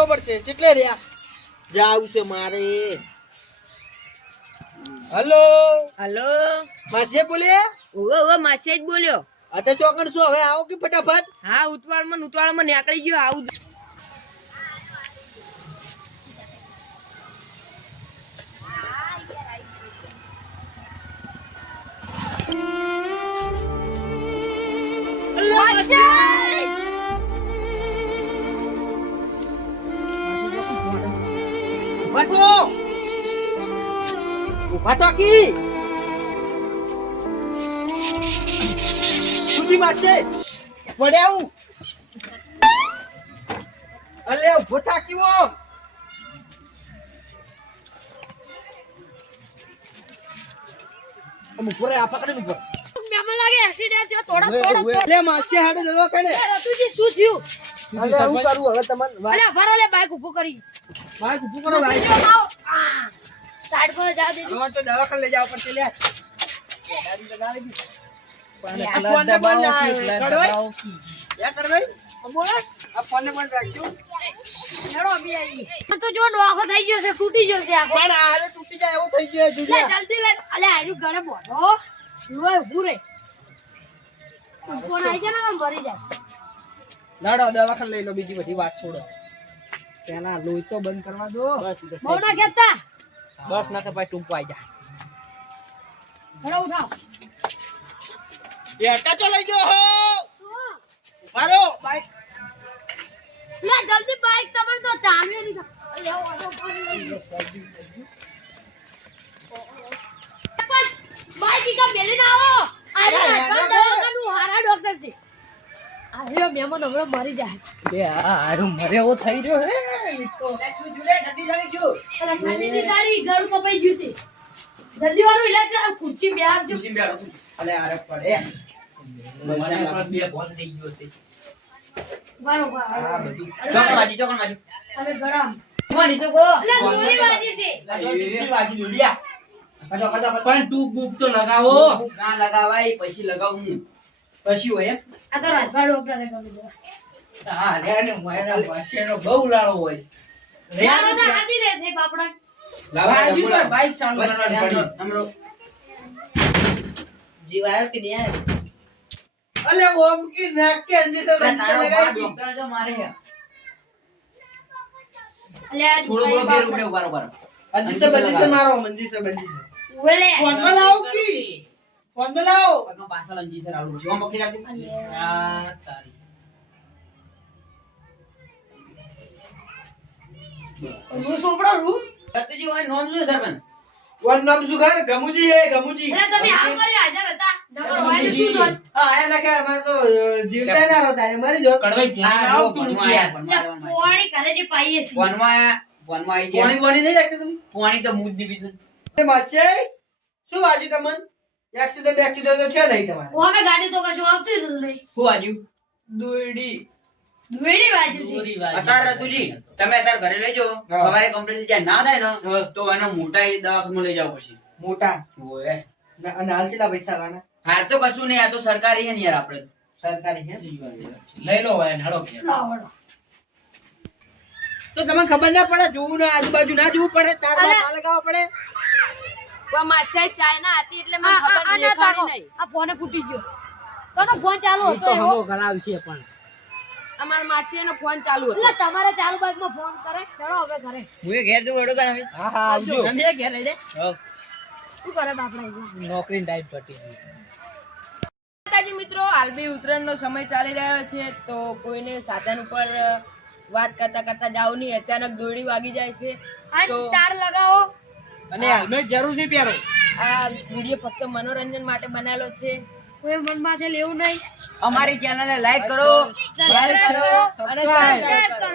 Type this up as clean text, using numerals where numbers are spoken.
લેવો પડશે કેટલે રહ્યા જાવ છે મારે હલો હલો માસે બોલે ઓવો માસે જ બોલ્યો અતે ચોકણ શું હવે આવો કે ફટાફટ હા ઉતવાળમાં નીકળી ગયો આવું ઉભા તો કી સુજી માસે પડ્યા હું અલે ઉભો થાકી હું ઉપર આ પકડે ઉપર મેમન લાગે એક્સિડન્ટ થયો થોડા એટલે માસે હાડે જતો કને રતુજી શું થયું અલે હું કરું હવે તમને અલે ભરો લે બાઈક ઊભું કરી બાઈક ઊભું કરો ભાઈ સાઈડ પર જા દે હવે તો દવાખાને લઈ જાવ પડશે લે ગાડી લગાવી દી અલે આ ફોન ને બંધ કડવાઈ યા કડવાઈ બોલ આ ફોન ને બંધ રાખજો હેડો બી આવી તો જો ડોખો થઈ ગયો છે તૂટી ગયો છે આખો પણ આરે તૂટી જાય એવો થઈ ગયો લે જુલિયા જલ્દી લે અલે આયુ ગળે બોધો લુએ ઊભું રે ફોન આવી જાય ને ભરી જાય લાડો દવાખાને લઈ લો બીજી બધી વાત છોડો પેલા લોહી તો બંધ કરવા દો બસ બહુ ના કહેતા બસ ના કે ભાઈ ટૂંપો આવી જા હેડો ઉઠાવ એ હટા તો લઈ ગયો હો મારો બાઈક લે જલ્દી બાઈક તમને તો ચાલ્યો નહીં લે ઓટો બાઈક કા મેલી ના આવો અરે દવાખાનું હારા ડોક્ટર છે અરે મેમન હમણાં મરી જાય બે આરો મરે એવો થઈ રહ્યો હે તો શું જુલે ઠંડી જાણી છું અરે ઠંડીની ગાડી ઘર કપાઈ ગયું છે જલ્દી વાળો ઈલાજ કર ખુરચી બેહાડજો અલે આરે પડે મને બે ફોન થઈ ગયો છે બરોબર આ બધું ચોકણ વાજી અરે ગરમ મારી તો કો અલે ગોળી વાજી છે વાજી દુલિયા કજો પણ ટૂબ બૂબ તો લગાવો ના લગાવાય પછી લગાવું પછી હોય એમ આ તો રાજભા ડોક્ટરે કરી દો હા રેને મોયના વાસેનો બહુ લાળો હોય રેડો તો હાદી લે છે બાપડા બાજુ તો બાઈક ચાલુ કરવાની પડી हमरो जीव आयो कि नहीं आयो अले ओम की नाक के अंदर से लगाई थी डॉक्टर जो मारे है અલે આ थोड़ा थोड़ा फेर उड़े ऊपर अंदर से बंदी से मारो मंदी से ઓલે फोन में लाओ की फोन में लाओ पगा पासल अंजी से राउल ओम पकड़ी राखी आ तारी रू સોપડો રૂ સતીજી ઓય નામ શું સરપંચ વન નામ શું ઘર ગમુજી હે ગમુજી અલે તમે આમ કરી હાજર હતા નગર હોય ને શું જોત હા એના કે અમાર તો જીવતા ના રહો તારે મરી જો કડવાઈ ભેણ આવતું નથી યાર પોણી ઘરે જે પાઈએ છે વનમાં આવી જાય પોણી નહીં રાખતા તમે પોણી તો મૂજ ડિવિઝન એ માછે શું વાજુ તમને એક્સિડન્ટ તો થયો નહીં તમારે ઓ અમે ગાડી તો કશું આવતું જ નહીં શું વાજુ દોડી દોડી વાજી છે દોરી વાજી અત્યારે રતુજી તમે અત્યારે ઘરે લઈ જાઓ સવારે કમ્પ્લીટ જ્યાં ના થાય ને તો એને મોટા એ દવાખાને લઈ જવું પડશે મોટા ઓએ અને હાલ કેટલા પૈસા લાના હા તો કશું નહીં આ તો સરકારી છે ને યાર આપણે સરકારી હે લઈ લો ભાઈ હેડો કે લાવડો તો તમને ખબર ના પડે જોવું ના આજુબાજુ ના જોવું પડે તાર અરે. ના લગાવવા પડે પણ માસે ચાઇના હતી એટલે મને ખબર દેખાણી નહીં આ ફોન ફૂટી ગયો તો ફોન ચાલુ હતો એવો કરાવશે પણ અમાર માસીનો ફોન ચાલુ હતો એટલે તમારે ચાલુ બાઈકમાં ફોન કરે ચલો હવે ઘરે હું એ ઘેર જવું એડો તાણે હા હા આવજો તમે એ ઘેર રહી દે શું કરે બાપડા નોકરી ટાઈમ પટી ગઈ માતાજી મિત્રો હાલ બી ઉત્તરાયણનો સમય ચાલી રહ્યો છે તો કોઈને સાધન ઉપર વાત કરતા કરતા જાવ નહીં અચાનક દોરડી વાગી જાય છે તો તાર લગાવો અને હેલ્મેટ જરૂરથી પહેરો આ વિડિયો ફક્ત મનોરંજન માટે બનાવેલો છે કોઈ મનમાંથી લેવું નહીં અમારી ચેનલને લાઈક કરો સબસ્ક્રાઇબ કરો અને સબસ્ક્રાઇબ કરો